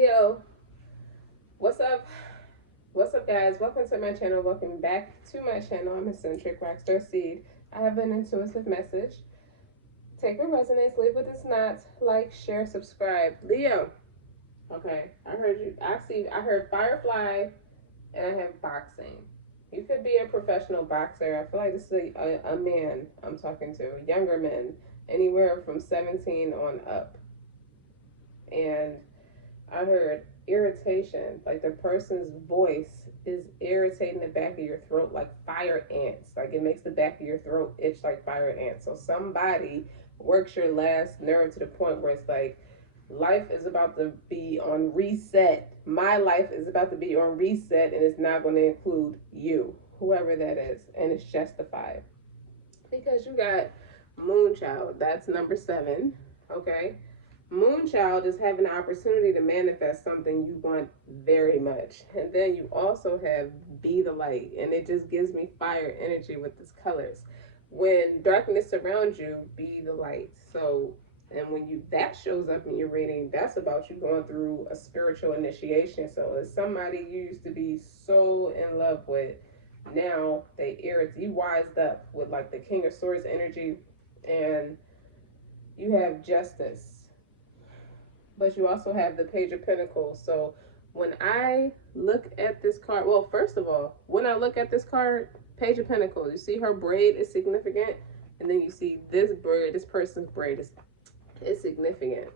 Leo, what's up? What's up, guys? Welcome to my channel. Welcome back to my channel. I'm eccentric RockStar'Seed. I have an intuitive message. Take what resonates, leave what does not. Like, share, subscribe. Leo. Okay, I heard you. I heard Firefly, and I have boxing. You could be a professional boxer. I feel like this is a man I'm talking to, younger men, anywhere from 17 on up. And I heard irritation, like the person's voice is irritating the back of your throat like fire ants. Like it makes the back of your throat itch like fire ants. So somebody works your last nerve to the point where it's like life is about to be on reset. My life is about to be on reset, and it's not going to include you, whoever that is, and it's justified because you got Moonchild. That's number 7. Okay, Moonchild is having an opportunity to manifest something you want very much. And then you also have Be the Light. And it just gives me fire energy with its colors. When darkness surrounds you, be the light. So, and when that shows up in your reading, that's about you going through a spiritual initiation. So it's somebody you used to be so in love with. Now they irritate you, wised up with like the King of Swords energy, and you have justice, but you also have the Page of Pentacles. So when I look at this card, well, first of all, when I look at this card, Page of Pentacles, you see her braid is significant, and then you see this braid, this person's braid is significant.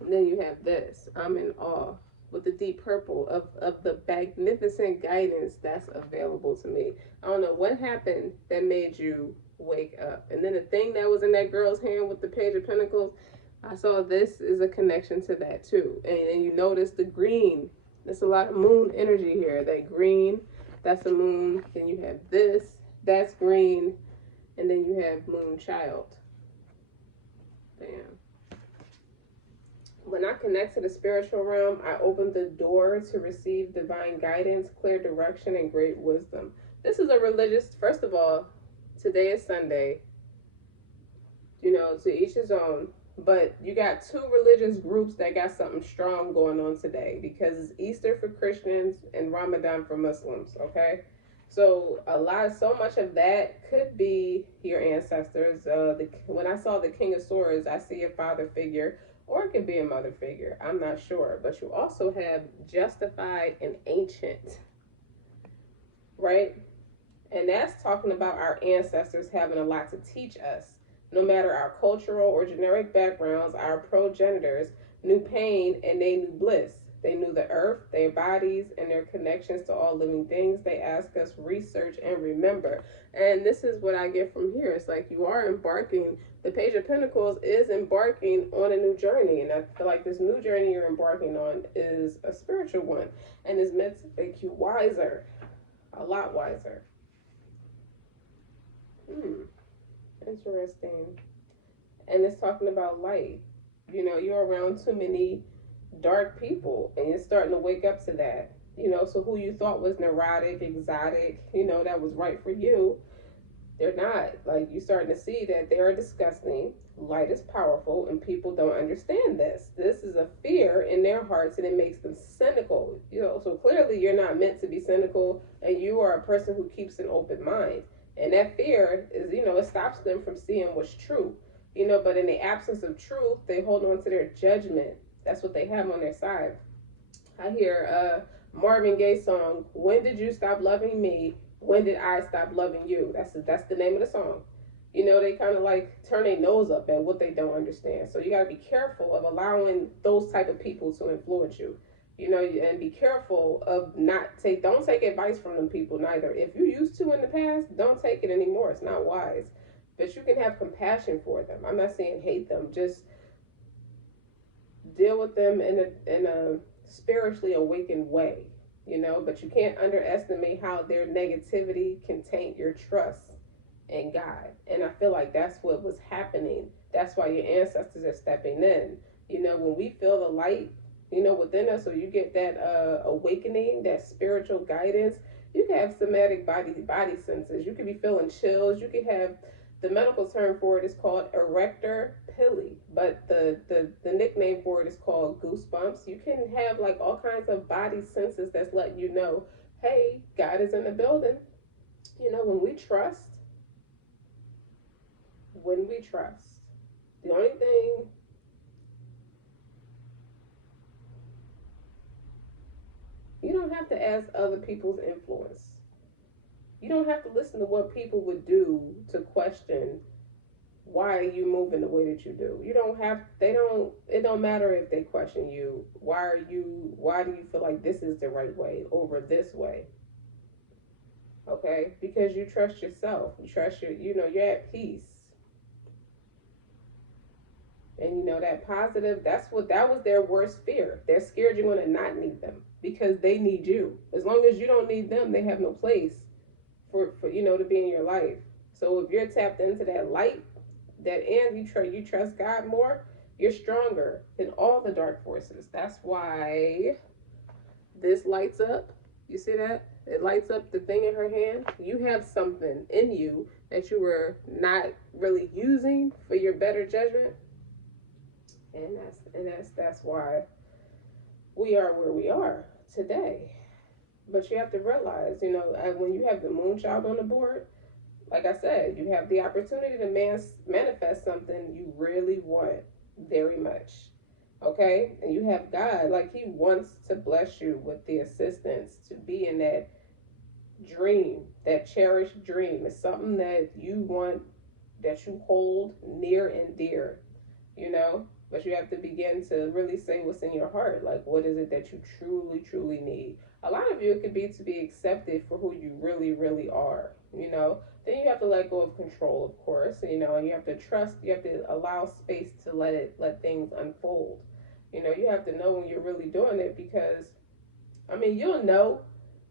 And then you have this, I'm in awe, with the deep purple of the magnificent guidance that's available to me. I don't know what happened that made you wake up. And then the thing that was in that girl's hand with the Page of Pentacles, I saw this is a connection to that too. And then you notice the green. There's a lot of moon energy here. That green, that's a moon. Then you have this, that's green. And then you have moon child. Damn. When I connect to the spiritual realm, I open the door to receive divine guidance, clear direction, and great wisdom. This is a religious, first of all, today is Sunday. You know, to each his own. But you got 2 religious groups that got something strong going on today, because it's Easter for Christians and Ramadan for Muslims, okay? So so much of that could be your ancestors. When I saw the King of Swords, I see a father figure, or it could be a mother figure. I'm not sure. But you also have justified and ancient, right? And that's talking about our ancestors having a lot to teach us. No matter our cultural or generic backgrounds, our progenitors knew pain and they knew bliss. They knew the earth, their bodies, and their connections to all living things. They ask us research and remember. And this is what I get from here. It's like you are embarking, the Page of Pentacles is embarking on a new journey. And I feel like this new journey you're embarking on is a spiritual one, and is meant to make you wiser, a lot wiser. Interesting. And it's talking about light. You know, you're around too many dark people, and you're starting to wake up to that. You know, so who you thought was neurotic, exotic, you know, that was right for you, they're not. Like, you're starting to see that they are disgusting. Light is powerful, and people don't understand this. This is a fear in their hearts, and it makes them cynical. You know, so clearly you're not meant to be cynical, and you are a person who keeps an open mind. And that fear is, you know, it stops them from seeing what's true. You know, but in the absence of truth, they hold on to their judgment. That's what they have on their side. I hear Marvin Gaye song, "When Did You Stop Loving Me? When Did I Stop Loving You?" That's the name of the song. You know, they kind of like turn their nose up at what they don't understand. So you got to be careful of allowing those type of people to influence you. You know, and be careful of don't take advice from them people neither. If you used to in the past, don't take it anymore. It's not wise. But you can have compassion for them. I'm not saying hate them. Just deal with them in a spiritually awakened way. You know, but you can't underestimate how their negativity can taint your trust in God. And I feel like that's what was happening. That's why your ancestors are stepping in. You know, when we feel the light, you know, within us, so you get that awakening, that spiritual guidance, you can have somatic body senses. You could be feeling chills. You could have The medical term for it is called erector pili, but the nickname for it is called goosebumps. You can have like all kinds of body senses that's letting you know, hey, God is in the building. You know, when we trust, the only thing, you don't have to ask other people's influence. You don't have to listen to what people would do to question why are you moving the way that you do. You don't have, they don't, it don't matter if they question you. Why do you feel like this is the right way over this way? Okay? Because you trust yourself. You trust you're at peace. And that positive, that was their worst fear. They're scared you're going to not need them because they need you. As long as you don't need them, they have no place for to be in your life. So if you're tapped into that light, and you trust God more, you're stronger than all the dark forces. That's why this lights up. You see that? It lights up the thing in her hand. You have something in you that you were not really using for your better judgment. And that's why we are where we are today. But you have to realize, when you have the moon child on the board, like I said, you have the opportunity to manifest something you really want very much. Okay? And you have God, like He wants to bless you with the assistance to be in that dream, that cherished dream. It's something that you want, that you hold near and dear, you know? But you have to begin to really say what's in your heart. Like, what is it that you truly, truly need? A lot of you, it could be to be accepted for who you really, really are, Then you have to let go of control, of course, and you have to trust, you have to allow space to let things unfold. You have to know when you're really doing it because, you'll know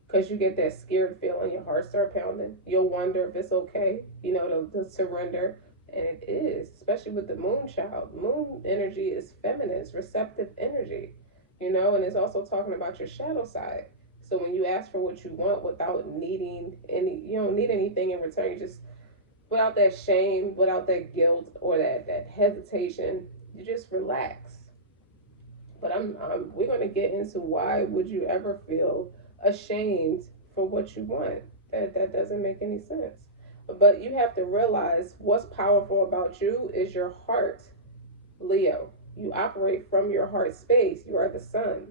because you get that scared feeling, your heart start pounding. You'll wonder if it's okay, to surrender. And it is, especially with the moon child. Moon energy is feminine, it's receptive energy, and it's also talking about your shadow side. So when you ask for what you want without needing you don't need anything in return. You just, without that shame, without that guilt or that hesitation, you just relax. But we're going to get into why would you ever feel ashamed for what you want? That doesn't make any sense. But you have to realize what's powerful about you is your heart, Leo. You operate from your heart space. You are the sun.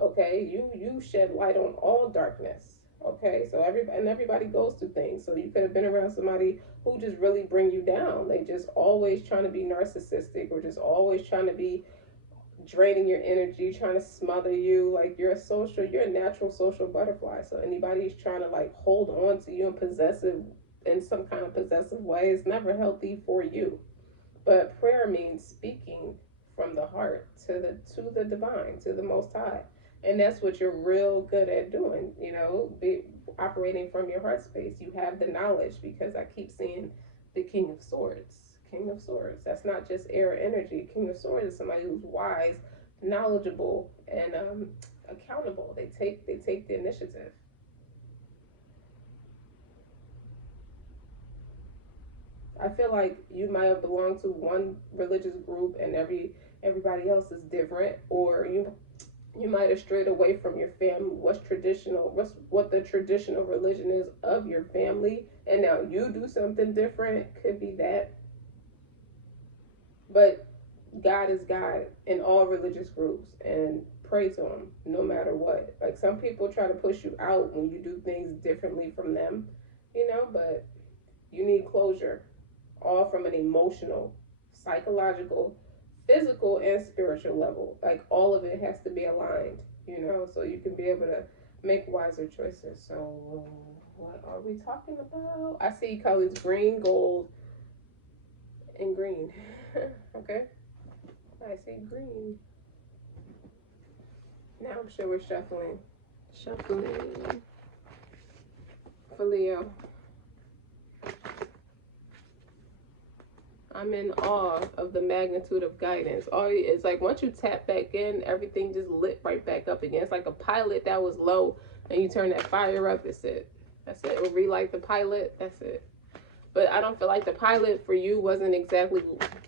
Okay, you shed light on all darkness. Okay, so everybody goes through things. So you could have been around somebody who just really bring you down. They just always trying to be narcissistic or just always trying to be draining your energy, trying to smother you. Like you're a natural social butterfly. So anybody who's trying to like hold on to you and possessive in some kind of possessive way is never healthy for you. But prayer means speaking from the heart to the divine, to the Most High, and that's what you're real good at doing. Operating from your heart space. You have the knowledge because I keep seeing the King of Swords. King of Swords. That's not just air energy. King of Swords is somebody who's wise, knowledgeable, and accountable. They take the initiative. I feel like you might have belonged to one religious group and everybody else is different, or you might have strayed away from your family. What the traditional religion is of your family, and now you do something different. Could be that, but God is God in all religious groups, and pray to Him no matter what. Like some people try to push you out when you do things differently from them, but you need closure, all from an emotional, psychological, physical, and spiritual level. Like all of it has to be aligned, so you can be able to make wiser choices. So, what are we talking about? I see colors green, gold, and green. Okay? I see green. Now I'm sure we're shuffling for Leo. I'm in awe of the magnitude of guidance. It's like once you tap back in, everything just lit right back up again. It's like a pilot that was low and you turn that fire up. That's it. Or relight the pilot. That's it. But I don't feel like the pilot for you wasn't exactly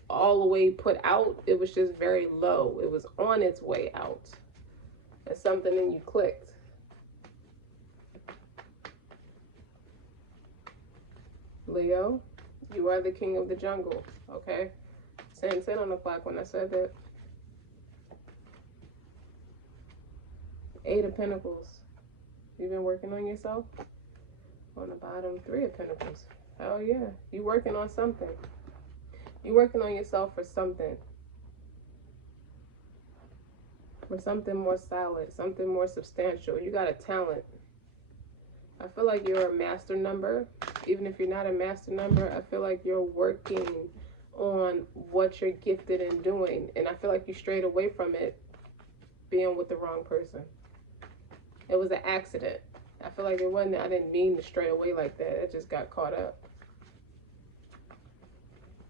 all the way put out. It was just very low. It was on its way out. And something in you clicked. Leo, you are the king of the jungle, okay? 10 on the clock when I said that. 8 of Pentacles. You've been working on yourself? On the bottom, 3 of Pentacles. Hell yeah. You working on something. You working on yourself for something. For something more solid, something more substantial. You got a talent. I feel like you're a master number. Even if you're not a master number, I feel like you're working on what you're gifted in doing. And I feel like you strayed away from it being with the wrong person. It was an accident. I feel like it wasn't, I didn't mean to stray away like that. It just got caught up.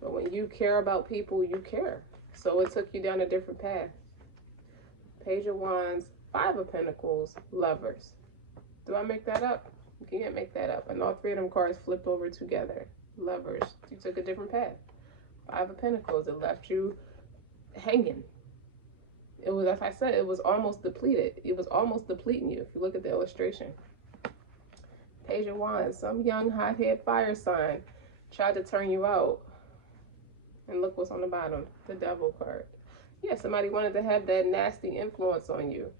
But when you care about people, you care. So it took you down a different path. Page of Wands, 5 of Pentacles, Lovers. Do I make that up? You can't make that up. And all 3 of them cards flipped over together. Lovers. You took a different path. 5 of Pentacles. It left you hanging. It was, as I said, it was almost depleted. It was almost depleting you if you look at the illustration. Page of Wands. Some young hot-head fire sign tried to turn you out. And look what's on the bottom. The Devil card. Yeah, somebody wanted to have that nasty influence on you.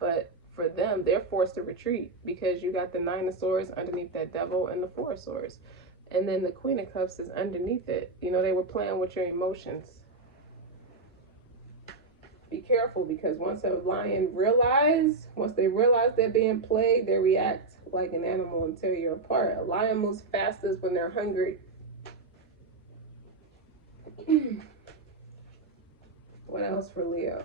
But for them, they're forced to retreat because you got the 9 of Swords underneath that Devil and the 4 of Swords. And then the Queen of Cups is underneath it. You know, they were playing with your emotions. Be careful, because once a lion once they realize they're being played, they react like an animal and tear you apart. A lion moves fastest when they're hungry. What else for Leo?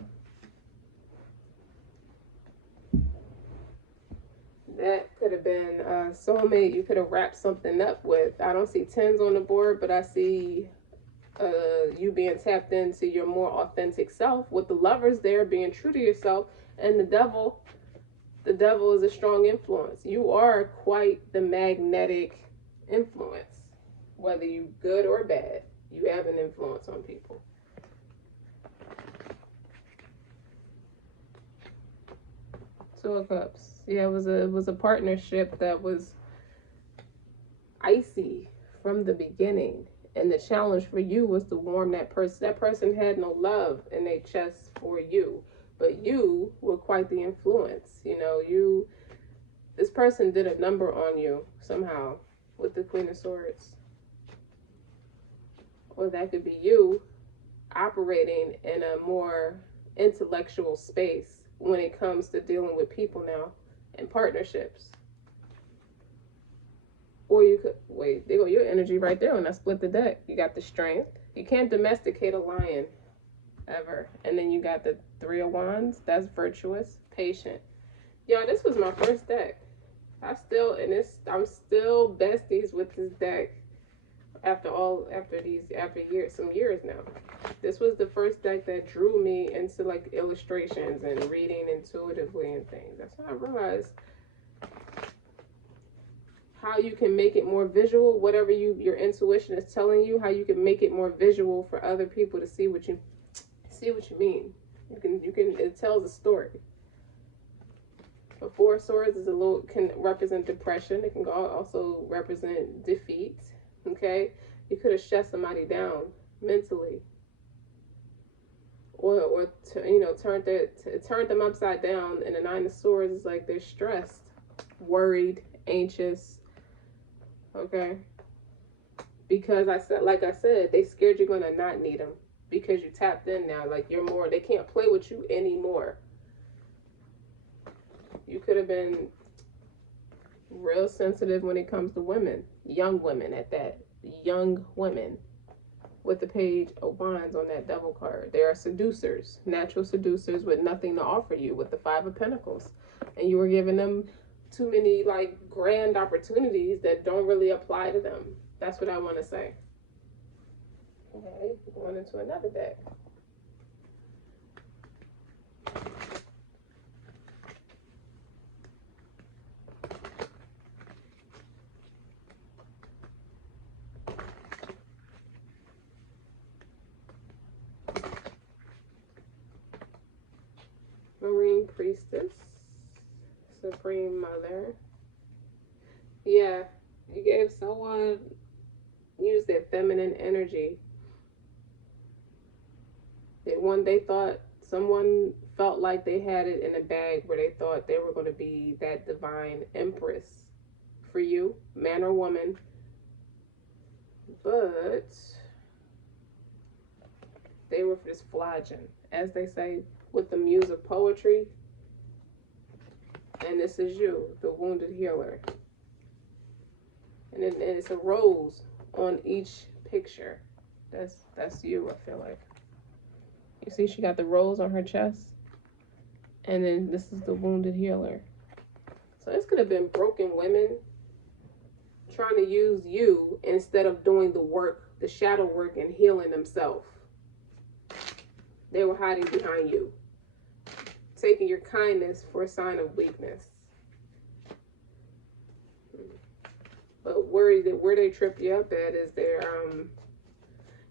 That could have been a soulmate you could have wrapped something up with. I don't see 10s on the board, but I see you being tapped into your more authentic self. With the Lovers there, being true to yourself. And the Devil is a strong influence. You are quite the magnetic influence. Whether you good or bad, you have an influence on people. Two of Cups. Yeah, it was a partnership that was icy from the beginning. And the challenge for you was to warm that person. That person had no love in their chest for you. But you were quite the influence. You know, this person did a number on you somehow with the Queen of Swords. Or that could be you operating in a more intellectual space when it comes to dealing with people now and partnerships. Or you could, wait, there go your energy right there when I split the deck. You got the Strength. You can't domesticate a lion ever. And then you got the 3 of Wands. That's virtuous, patient. Y'all, this was my first deck. I'm still besties with this deck after some years now. This was the first deck that drew me into like illustrations and reading intuitively and things. That's how I realized how you can make it more visual, whatever your intuition is telling you, how you can make it more visual for other people to see what you mean. It tells a story. The 4 of Swords can represent depression. It can also represent defeat. Okay, you could have shut somebody down mentally, or turned them upside down. And the 9 of Swords is like they're stressed, worried, anxious. Okay, because like I said, they scared you're gonna not need them because you tapped in now. Like they can't play with you anymore. You could have been real sensitive when it comes to women, young women at that, young women, with the Page of Wands on that Devil card. They are seducers, natural seducers with nothing to offer you with the 5 of Pentacles. And you were giving them too many like grand opportunities that don't really apply to them. That's what I want to say. Okay, going into another deck. Marine Priestess. Supreme Mother. Yeah, you gave someone, use their feminine energy. They thought, someone felt like they had it in a bag where they thought they were going to be that divine empress for you, man or woman. But they were just flogging, as they say, with the muse of poetry. And this is you, the wounded healer. And it's a rose on each picture. That's you, I feel like. You see, she got the rose on her chest. And then this is the wounded healer. So this could have been broken women trying to use you instead of doing the work, the shadow work, and healing themselves. They were hiding behind you, taking your kindness for a sign of weakness. But where they trip you up at is their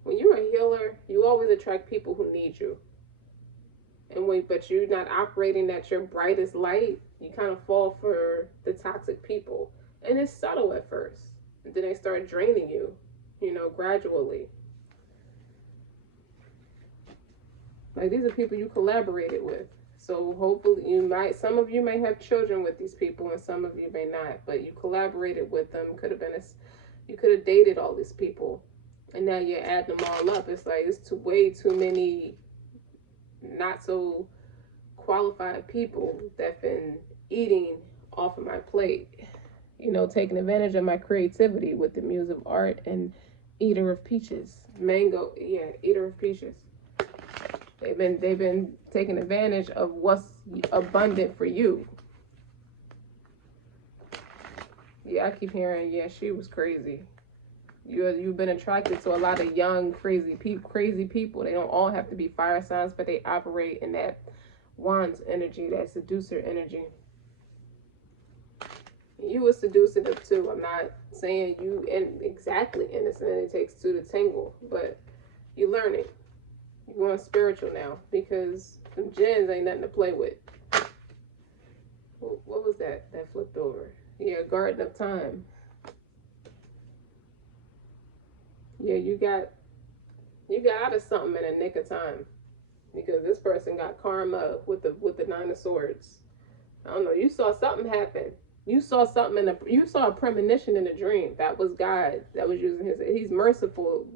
when you're a healer, you always attract people who need you. But you're not operating at your brightest light, you kind of fall for the toxic people. And it's subtle at first. And then they start draining you, gradually. Like, these are people you collaborated with. So hopefully some of you may have children with these people and some of you may not, but you collaborated with them. You could have dated all these people. And now you're adding them all up. It's like, it's way too many not so qualified people that been eating off of my plate, taking advantage of my creativity with the muse of art and eater of peaches. Eater of peaches. They've been taking advantage of what's abundant for you. Yeah, I keep hearing, yeah, she was crazy. You've been attracted to a lot of young, crazy people. They don't all have to be fire signs, but they operate in that wand's energy, that seducer energy. You were seducing them too. I'm not saying you exactly innocent and it takes two to tangle, but you're learning. You're going spiritual now because them gins ain't nothing to play with. What was that? That flipped over. Yeah, Garden of Time. Yeah, you got out of something in a nick of time, because this person got karma with the Nine of Swords. I don't know. You saw something happen. You saw something you saw a premonition in a dream. That was God that was using he's merciful,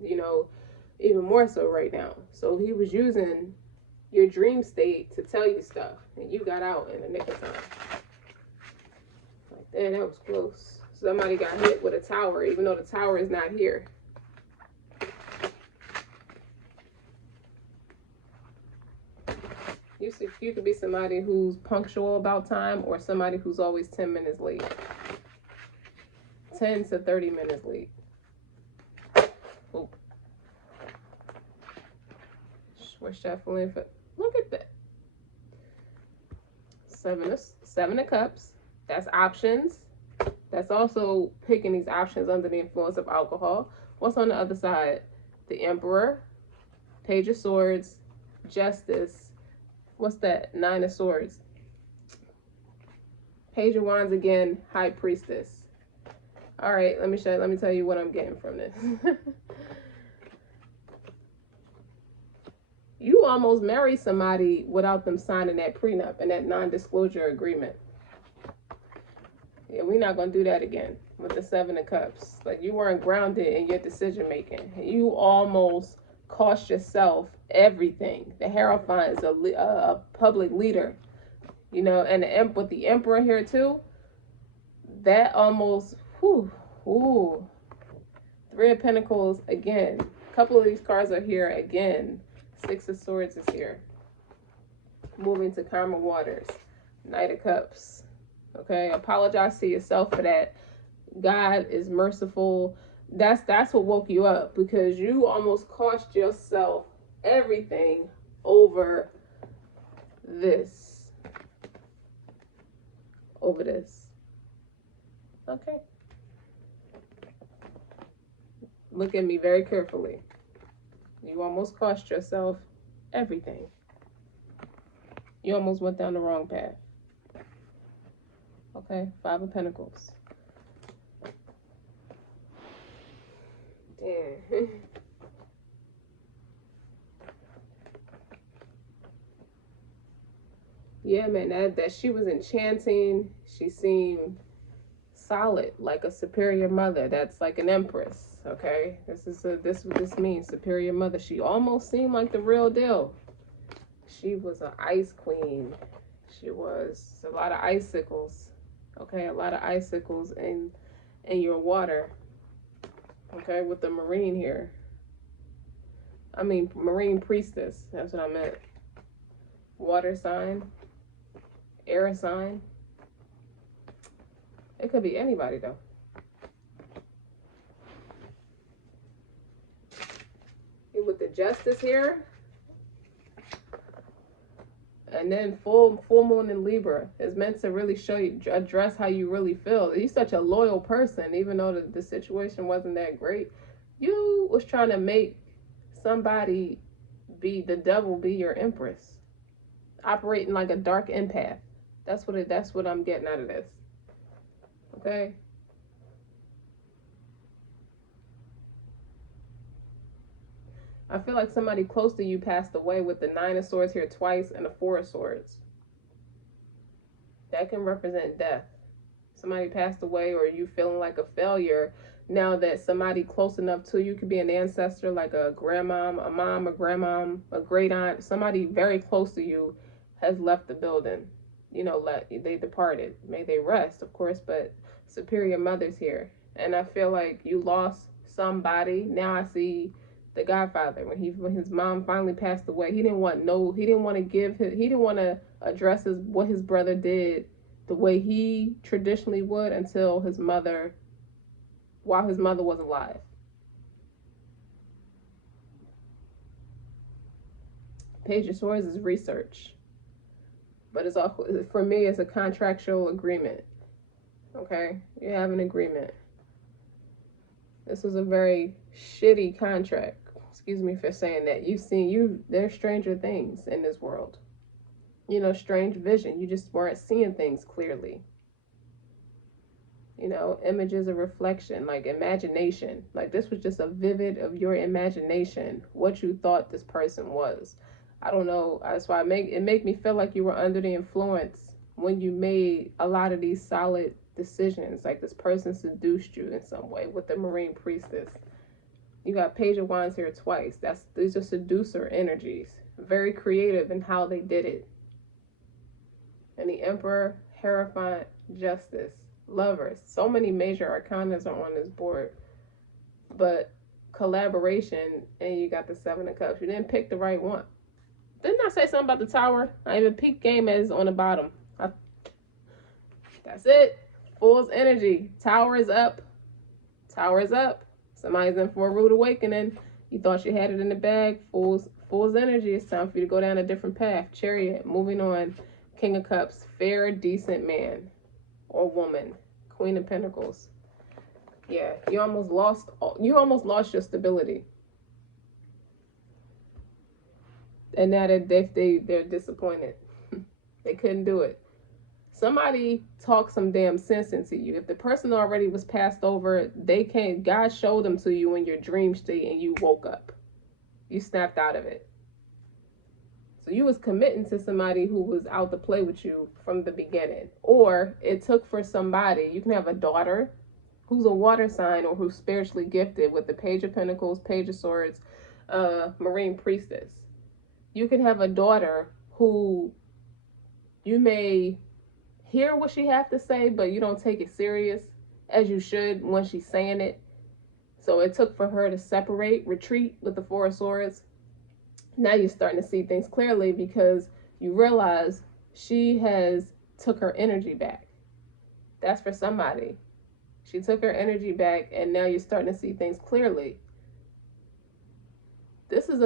even more so right now. So he was using your dream state to tell you stuff, and you got out in a nick of time. Like, damn, that was close. Somebody got hit with a tower, even though the tower is not here. You could be somebody who's punctual about time or somebody who's always 10 minutes late. 10 to 30 minutes late. Oop. We're shuffling for, look at that. Seven of Cups. That's options. That's also picking these options under the influence of alcohol. What's on the other side? The Emperor, Page of Swords, Justice. What's that? Nine of Swords. Page of Wands again, High Priestess. All right, let me tell you what I'm getting from this. You almost married somebody without them signing that prenup and that non-disclosure agreement. Yeah, we're not going to do that again with the Seven of Cups. Like, you weren't grounded in your decision making. You almost cost yourself everything. The Hierophant is a public leader, and with the Emperor here too, that almost, Three of Pentacles again. A couple of these cards are here again. Six of Swords is here. Moving to Karma Waters. Knight of Cups. Okay, apologize to yourself for that. God is merciful. That's what woke you up, because you almost cost yourself everything over this. Okay. Look at me very carefully. You almost cost yourself everything. You almost went down the wrong path. Okay, Five of Pentacles. Damn. Yeah, man, that she was enchanting. She seemed solid, like a superior mother. That's like an empress. Okay, this what this means, superior mother. She almost seemed like the real deal. She was an ice queen. She was a lot of icicles. Okay, a lot of icicles in your water. Okay, with the marine here. I mean, marine priestess. That's what I meant. Water sign, air sign. It could be anybody though. With the justice here, and then full moon in Libra is meant to really show you, address how you really feel. You're such a loyal person, even though the situation wasn't that great. You was trying to make somebody be the devil, be your empress, operating like a dark empath. That's what I'm getting out of this. Okay. I feel like somebody close to you passed away with the Nine of Swords here twice and the Four of Swords. That can represent death. Somebody passed away, or you feeling like a failure now that somebody close enough to you, could be an ancestor like a grandmom, a mom, a grandmom, a great aunt, somebody very close to you has left the building. You know, they departed. May they rest, of course, but superior mother's here. And I feel like you lost somebody. Now I see the Godfather, when his mom finally passed away, he didn't want to address what his brother did the way he traditionally would until while his mother was alive. Page of Swords is research, but it's all, for me, it's a contractual agreement. Okay, you have an agreement. This was a very shitty contract. Excuse me for saying that. There's stranger things in this world. You know, strange vision. You just weren't seeing things clearly. You know, images of reflection, like imagination. Like this was just a vivid of your imagination, what you thought this person was. I don't know. That's why it make me feel like you were under the influence when you made a lot of these solid decisions. Like this person seduced you in some way with the Marine Priestess. You got Page of Wands here twice. These are seducer energies. Very creative in how they did it. And the Emperor, Hierophant, Justice, Lovers. So many major arcanas are on this board. But collaboration, and you got the Seven of Cups. You didn't pick the right one. Didn't I say something about the Tower? I even peak game as on the bottom. That's it. Fool's energy. Tower is up. Tower is up. Somebody's in for a rude awakening. You thought you had it in the bag. Fool's energy. It's time for you to go down a different path. Chariot. Moving on. King of Cups. Fair, decent man or woman. Queen of Pentacles. Yeah, you almost lost your stability. And now that they're disappointed. They couldn't do it. Somebody talked some damn sense into you. If the person already was passed over, God showed them to you in your dream state and you woke up. You snapped out of it. So you was committing to somebody who was out to play with you from the beginning. Or it took for somebody, you can have a daughter who's a water sign or who's spiritually gifted with the Page of Pentacles, Page of Swords, Marine Priestess. You could have a daughter who you may hear what she have to say, but you don't take it serious as you should when she's saying it. So it took for her to separate, retreat with the Four of Swords. Now you're starting to see things clearly because you realize she has took her energy back. That's for somebody. She took her energy back, and now you're starting to see things clearly. This is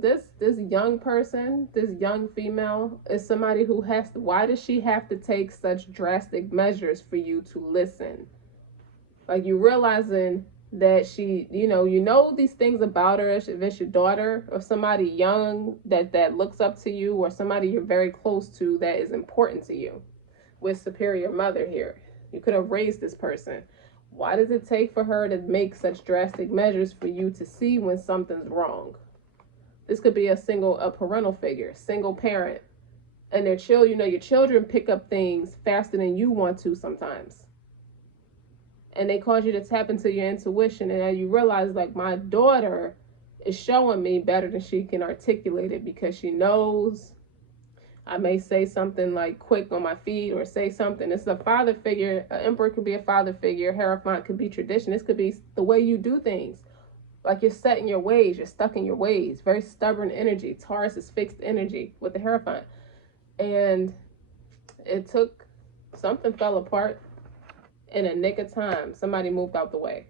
this young person, this young female is somebody who has to, why does she have to take such drastic measures for you to listen? Like you realizing that she, you know these things about her. If it's your daughter or somebody young that looks up to you, or somebody you're very close to that is important to you. With superior mother here, you could have raised this person. Why does it take for her to make such drastic measures for you to see when something's wrong? This could be a parental figure, single parent, and their children. Your children pick up things faster than you want to sometimes, and they cause you to tap into your intuition, and then you realize, like, my daughter is showing me better than she can articulate it, because she knows I may say something like quick on my feet, or say something. It's a father figure. An emperor could be a father figure. Hierophant could be tradition. This could be the way you do things. Like, you're set in your ways. You're stuck in your ways. Very stubborn energy. Taurus is fixed energy with the Hierophant. And it took, something fell apart in a nick of time. Somebody moved out the way.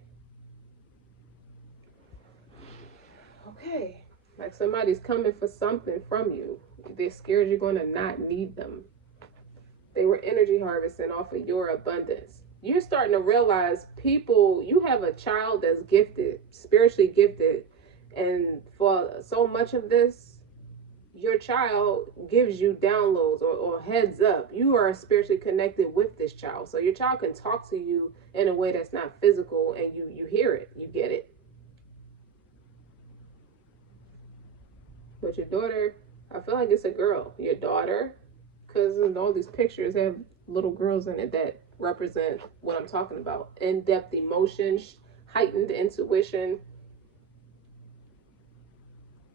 Okay. Like, somebody's coming for something from you. They're scared you're going to not need them. They were energy harvesting off of your abundance. You're starting to realize, people, you have a child that's gifted, spiritually gifted. And for so much of this, your child gives you downloads or heads up. You are spiritually connected with this child. So your child can talk to you in a way that's not physical, and you hear it, you get it. But your daughter, I feel like it's a girl. Your daughter, because all these pictures have little girls in it that represent what I'm talking about. In-depth emotions, heightened intuition.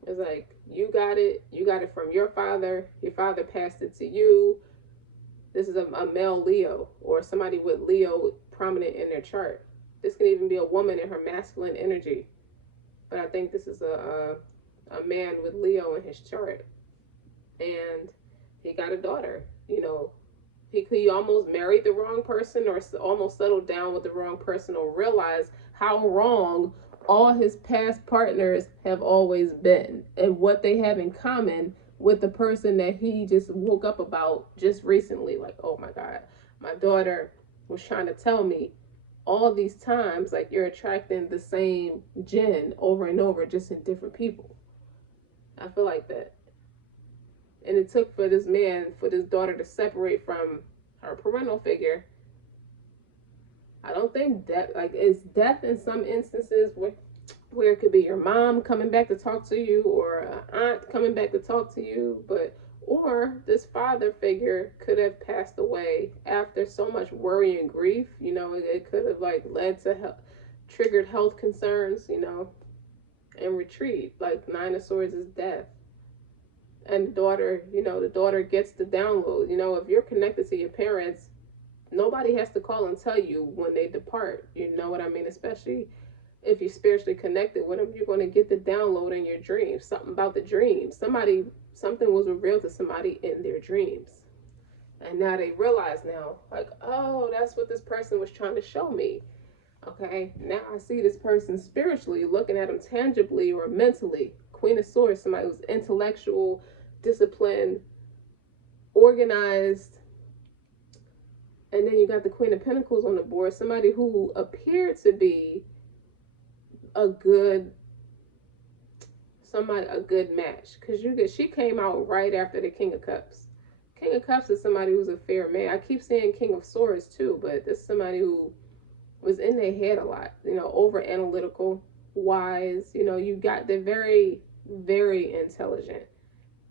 It's like, you got it from your father passed it to you. This is a male Leo, or somebody with Leo prominent in their chart. This can even be a woman in her masculine energy, but I think this is a man with Leo in his chart, and he got a daughter. He almost married the wrong person, or almost settled down with the wrong person, or realized how wrong all his past partners have always been, and what they have in common with the person that he just woke up about just recently. Like, oh my God, my daughter was trying to tell me all these times, like, you're attracting the same gen over and over, just in different people. I feel like that. And it took for this daughter to separate from her parental figure. I don't think death, like, it's death in some instances where it could be your mom coming back to talk to you, or an aunt coming back to talk to you, or this father figure could have passed away after so much worry and grief. It could have, like, led to triggered health concerns, and retreat. Like, Nine of Swords is death. And the daughter gets the download. If you're connected to your parents, nobody has to call and tell you when they depart. You know what I mean? Especially if you're spiritually connected with them, you're going to get the download in your dreams. Something about the dreams. Something was revealed to somebody in their dreams. And now they realize now, like, oh, that's what this person was trying to show me. Okay, now I see this person spiritually, looking at them tangibly or mentally. Queen of Swords, somebody who's intellectual, disciplined, organized. And then you got the Queen of Pentacles on the board, somebody who appeared to be a good match, because she came out right after the King of Cups. King of Cups is somebody who's a fair man. I keep saying King of Swords too, but this is somebody who was in their head a lot, over analytical, wise. They're very, very intelligent.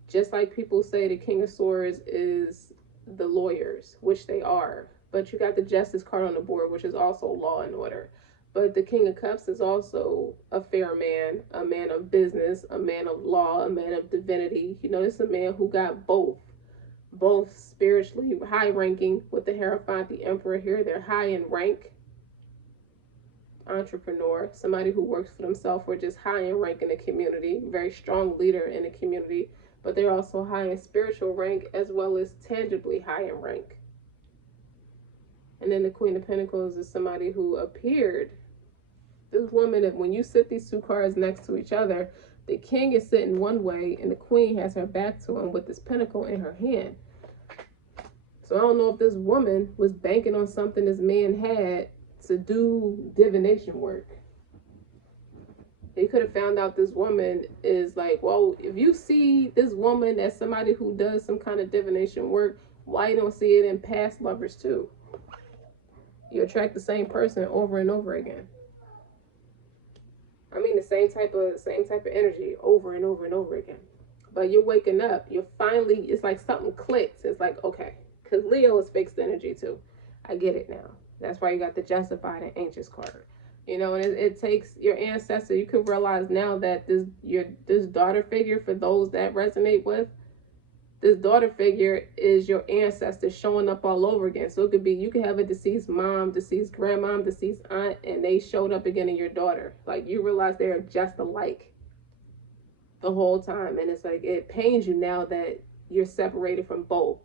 Just like people say the King of Swords is the lawyers, which they are. But you got the Justice card on the board, which is also law and order. But the King of Cups is also a fair man, a man of business, a man of law, a man of divinity. This is a man who got both spiritually high ranking with the Hierophant, the Emperor here. They're high in rank. Entrepreneur, somebody who works for themselves, or just high in rank in the community, very strong leader in the community, but they're also high in spiritual rank as well as tangibly high in rank. And then the Queen of Pentacles is somebody who appeared. This woman, when you sit these two cards next to each other, the king is sitting one way and the queen has her back to him with this pentacle in her hand. So I don't know if this woman was banking on something this man had to do divination work. You could have found out this woman is like, well, if you see this woman as somebody who does some kind of divination work, why you don't see it in past lovers too? You attract the same person over and over again. I mean, the same type of energy over and over and over again. But you're waking up. You're finally. It's like something clicks. It's like, okay, because Leo is fixed energy too. I get it now. That's why you got the justified and anxious card. You know, and it takes your ancestor. You could realize now that this daughter figure, for those that resonate with, this daughter figure is your ancestor showing up all over again. So it could be, you could have a deceased mom, deceased grandmom, deceased aunt, and they showed up again in your daughter. Like, you realize they're just alike the whole time. And it's like, it pains you now that you're separated from both.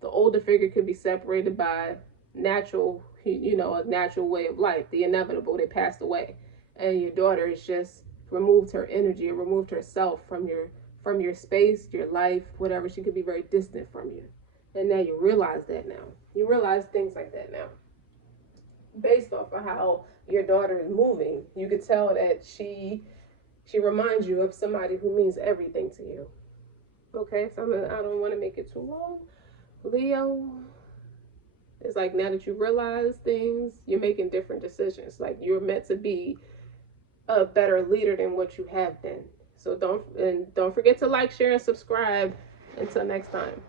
The older figure could be separated by natural, a natural way of life, the inevitable. They passed away. And your daughter is just removed her energy, removed herself from your space, your life, whatever. She could be very distant from you. And now you realize that now. You realize things like that now. Based off of how your daughter is moving, you could tell that she reminds you of somebody who means everything to you. Okay, so I don't want to make it too long. Leo, it's like, now that you realize things, you're making different decisions. Like, you're meant to be a better leader than what you have been. So don't forget to like, share, and subscribe. Until next time.